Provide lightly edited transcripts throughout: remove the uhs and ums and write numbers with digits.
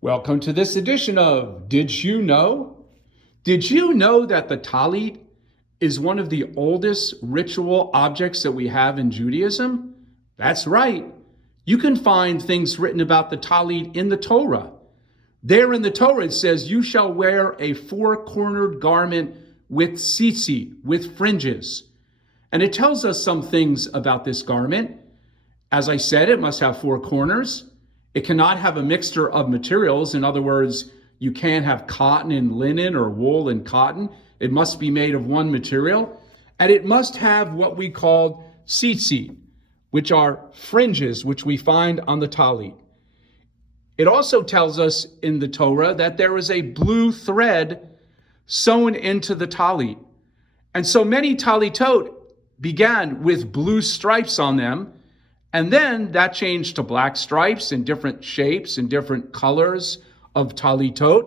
Welcome to this edition of Did You Know? Did you know that the Talit is one of the oldest ritual objects that we have in Judaism? That's right. You can find things written about the Talit in the Torah. There in the Torah it says, you shall wear a four-cornered garment with tzitzit, with fringes. And it tells us some things about this garment. As I said, it must have four corners. It cannot have a mixture of materials. In other words, you can't have cotton and linen or wool and cotton. It must be made of one material. And it must have what we call tzitzit, which are fringes, which we find on the talit. It also tells us in the Torah that there is a blue thread sewn into the talit. And so many talitot began with blue stripes on them. And then that changed to black stripes in different shapes and different colors of talitot.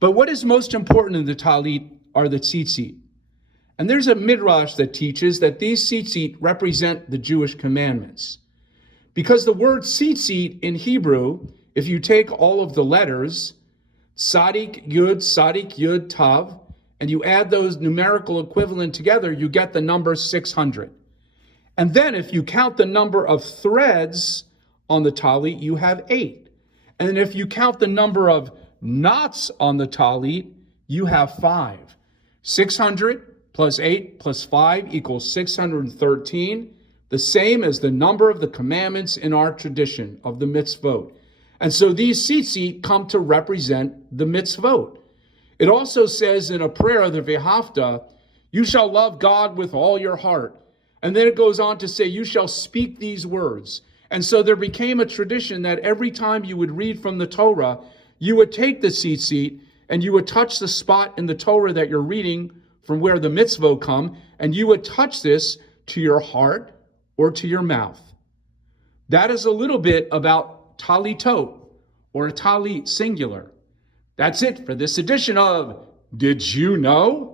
But what is most important in the talit are the tzitzit. And there's a midrash that teaches that these tzitzit represent the Jewish commandments. Because the word tzitzit in Hebrew, if you take all of the letters, tzadik yud tav, and you add those numerical equivalent together, you get the number 600. And then if you count the number of threads on the talit, you have 8. And then if you count the number of knots on the talit, you have 5. 600 plus 8 plus 5 equals 613, the same as the number of the commandments in our tradition of the mitzvot. And so these tzitzit come to represent the mitzvot. It also says in a prayer of the V'ahavta, you shall love God with all your heart. And then it goes on to say, you shall speak these words. And so there became a tradition that every time you would read from the Torah, you would take the tzitzit and you would touch the spot in the Torah that you're reading from where the mitzvot come, and you would touch this to your heart or to your mouth. That is a little bit about talitot, or a talit singular. That's it for this edition of Did You Know?